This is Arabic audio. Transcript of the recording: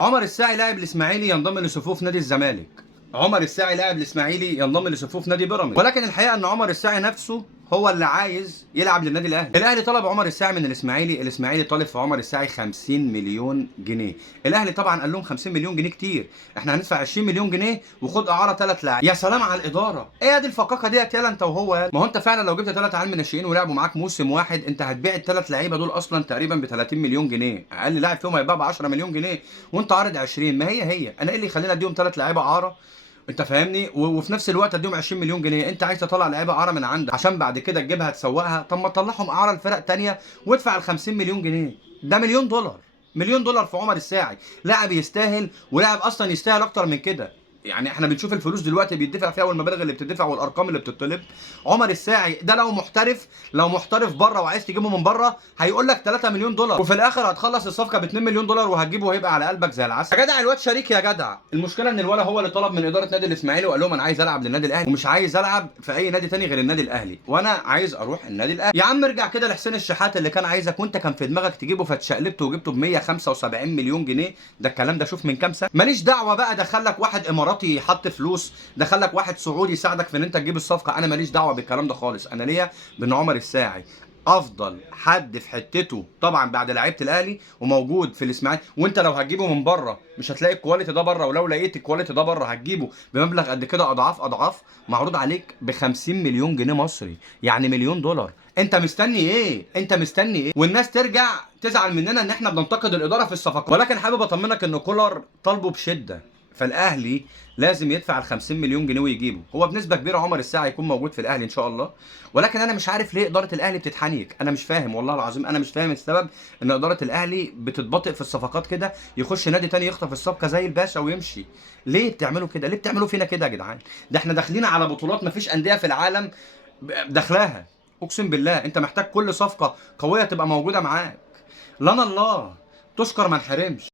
عمر الساعي لاعب الاسماعيلي ينضم لصفوف نادي الزمالك. عمر الساعي لاعب الاسماعيلي ينضم لصفوف نادي بيراميدز، ولكن الحقيقه ان عمر الساعي نفسه هو اللي عايز يلعب للنادي الاهلي. الاهلي طلب عمر الساعي من الاسماعيلي، الاسماعيلي طالب في عمر الساعي 50 مليون جنيه. الاهلي طبعا قال لهم 50 مليون جنيه كتير، احنا هندفع 20 مليون جنيه وخد اعاره 3 لاعبين. يا سلام على الاداره، ايه دي الفقاقه ديت يالا انت وهو يالا. ما هو انت فعلا لو جبت 3 عيال من ناشئين ولعبوا معاك موسم واحد، انت هتبيع الثلاث لعيبه دول اصلا تقريبا ب 30 مليون جنيه، اقل لاعب فيهم هيبقى ب 10 مليون جنيه، وانت عارض 20. ما هي انا ايه اللي يخليني اديهم 3 لعيبه اعاره انت فاهمني، وفي نفس الوقت اديهم 20 مليون جنيه؟ انت عايز تطلع لعيبه اعاره من عندك عشان بعد كده تجيبها تسوقها؟ طب ما تطلعهم اعاره لفرق تانية وادفع ال 50 مليون جنيه. ده مليون دولار، مليون دولار في عمر الساعي. لاعب يستاهل، ولاعب اصلا يستاهل اكتر من كده. يعني احنا بنشوف الفلوس دلوقتي بيدفع فيها والمبالغ اللي بتدفع والارقام اللي بتطلب. عمر الساعي ده لو محترف، لو محترف بره وعايز تجيبه من بره، هيقول لك 3 مليون دولار، وفي الاخر هتخلص الصفقه ب 2 مليون دولار وهتجيبه وهيبقى على قلبك زي العسل. يا جدع الواد شريك يا جدع. المشكله ان الولا هو اللي طلب من اداره نادي الاسماعيلي وقال لهم انا عايز العب للنادي الاهلي، ومش عايز العب في اي نادي تاني غير النادي الاهلي، وانا عايز اروح النادي الاهلي. يا عم ارجع كده لحسين الشحات اللي كان عايزك وانت كان في دماغك تجيبه، فاتشقلبته وجبته ب 175 مليون جنيه. ده الكلام ده شوف من كام سنه. ماليش دعوه بقى، دخلك واحد اماراتي يحط فلوس، دخلك واحد سعودي يساعدك في ان انت تجيب الصفقه. انا ماليش دعوه بالكلام ده خالص. انا ليا بان عمر الساعي افضل حد في حتته طبعا بعد لعيبه الاهلي وموجود في الاسماعيلي. وانت لو هتجيبه من بره مش هتلاقي الكواليتي ده بره، ولو لقيت الكواليتي ده بره هتجيبه بمبلغ قد كده اضعاف اضعاف، معروض عليك ب 50 مليون جنيه مصري، يعني مليون دولار. انت مستني ايه؟ انت مستني ايه؟ والناس ترجع تزعل مننا ان احنا بننتقد الاداره في الصفقات، ولكن حابب اطمنك ان كولر طالبه بشده، فالاهلي لازم يدفع ال 50 مليون جنيه ويجيبه. هو بنسبه كبيره عمر الساعي هيكون موجود في الاهلي ان شاء الله، ولكن انا مش عارف ليه اداره الاهلي بتتحنيك. انا مش فاهم والله العظيم، انا مش فاهم السبب ان اداره الاهلي بتتباطئ في الصفقات كده، يخش نادي تاني يخطف الصفقه زي الباشا ويمشي. ليه بتعملوا كده؟ ليه بتعملوا فينا كده يا جدعان؟ ده احنا داخلين على بطولات مفيش انديه في العالم داخلاها. اقسم بالله انت محتاج كل صفقه قويه تبقى موجوده معاك. لنا الله، تشكر ما انحرمش.